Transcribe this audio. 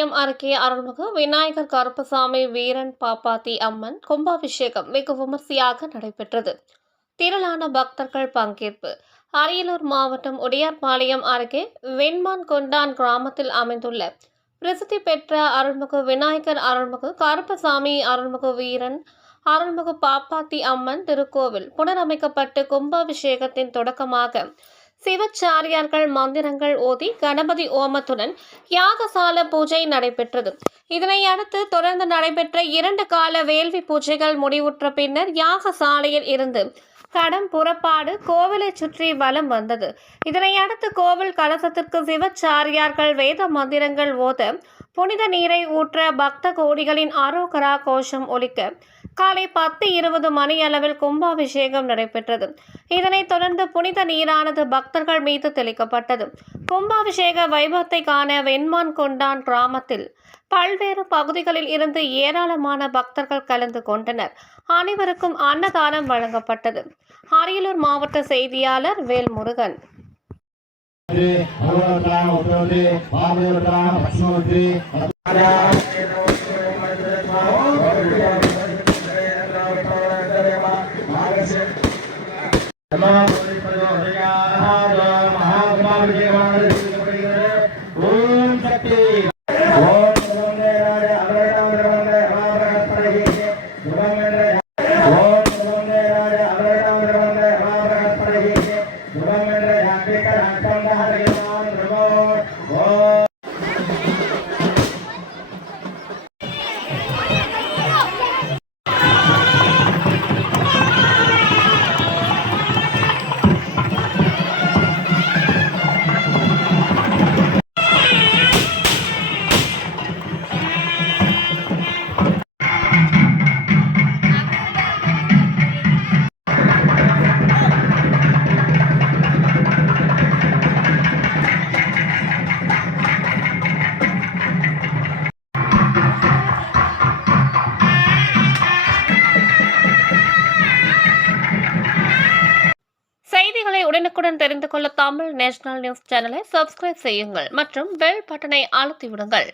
உடையார்பாளையம் அருகே அருள்மிகு விநாயகர் கருப்பசாமி வீரன் பாப்பாத்தி அம்மன் கும்பாபிஷேகம் வெகு விமர்சையாக நடைபெற்றது. திரளான பக்தர்கள் பங்கேற்பு. அரியலூர் மாவட்டம் உடையார்பாளையம் அருகே வெண்மான் கொண்டான் கிராமத்தில் அமைந்துள்ள பிரசித்தி பெற்ற அருள்மிகு விநாயகர், அருள்மிகு கருப்பசாமி, அருள்மிகு வீரன், அருள்மிகு பாப்பாத்தி அம்மன் திருக்கோவில் புனரமைக்கப்பட்டு கும்பாபிஷேகத்தின் தொடக்கமாக சிவச்சாரியார்கள் மந்திரங்கள் ஓதி கணபதி ஓமத்துடன் யாகசால பூஜை நடைபெற்றது. இதனை அடுத்து தொடர்ந்து நடைபெற்ற 2 கால வேள்வி பூஜைகள் முடிவுற்ற பின்னர் யாகசாலையில் இருந்து கடம் புறப்பாடு கோவிலை சுற்றி வலம் வந்தது. இதனை அடுத்து கோவில் கலசத்திற்கு சிவச்சாரியார்கள் வேத மந்திரங்கள் ஓத, புனித நீரை ஊற்ற, பக்த கோடிகளின் அரோகரா கோஷம் ஒலிக்க காலை 10:20 மணி அளவில் கும்பாபிஷேகம் நடைபெற்றது. இதனைத் தொடர்ந்து புனித நீரானது பக்தர்கள் மீது தெளிக்கப்பட்டது. கும்பாபிஷேக வைபவத்தை காண வெண்மான் கொண்டான் கிராமத்தில் பல்வேறு பகுதிகளில் இருந்து ஏராளமான பக்தர்கள் கலந்து கொண்டனர். அனைவருக்கும் அன்னதானம் வழங்கப்பட்டது. அரியலூர் மாவட்ட செய்தியாளர் வேல்முருகன். செய்திகளை உடனுக்குடன் தெரிந்து கொள்ள தமிழ் நேஷனல் நியூஸ் சேனலை சப்ஸ்கிரைப் செய்யுங்கள் மற்றும் பெல் பட்டனை அழுத்தி விடுங்கள்.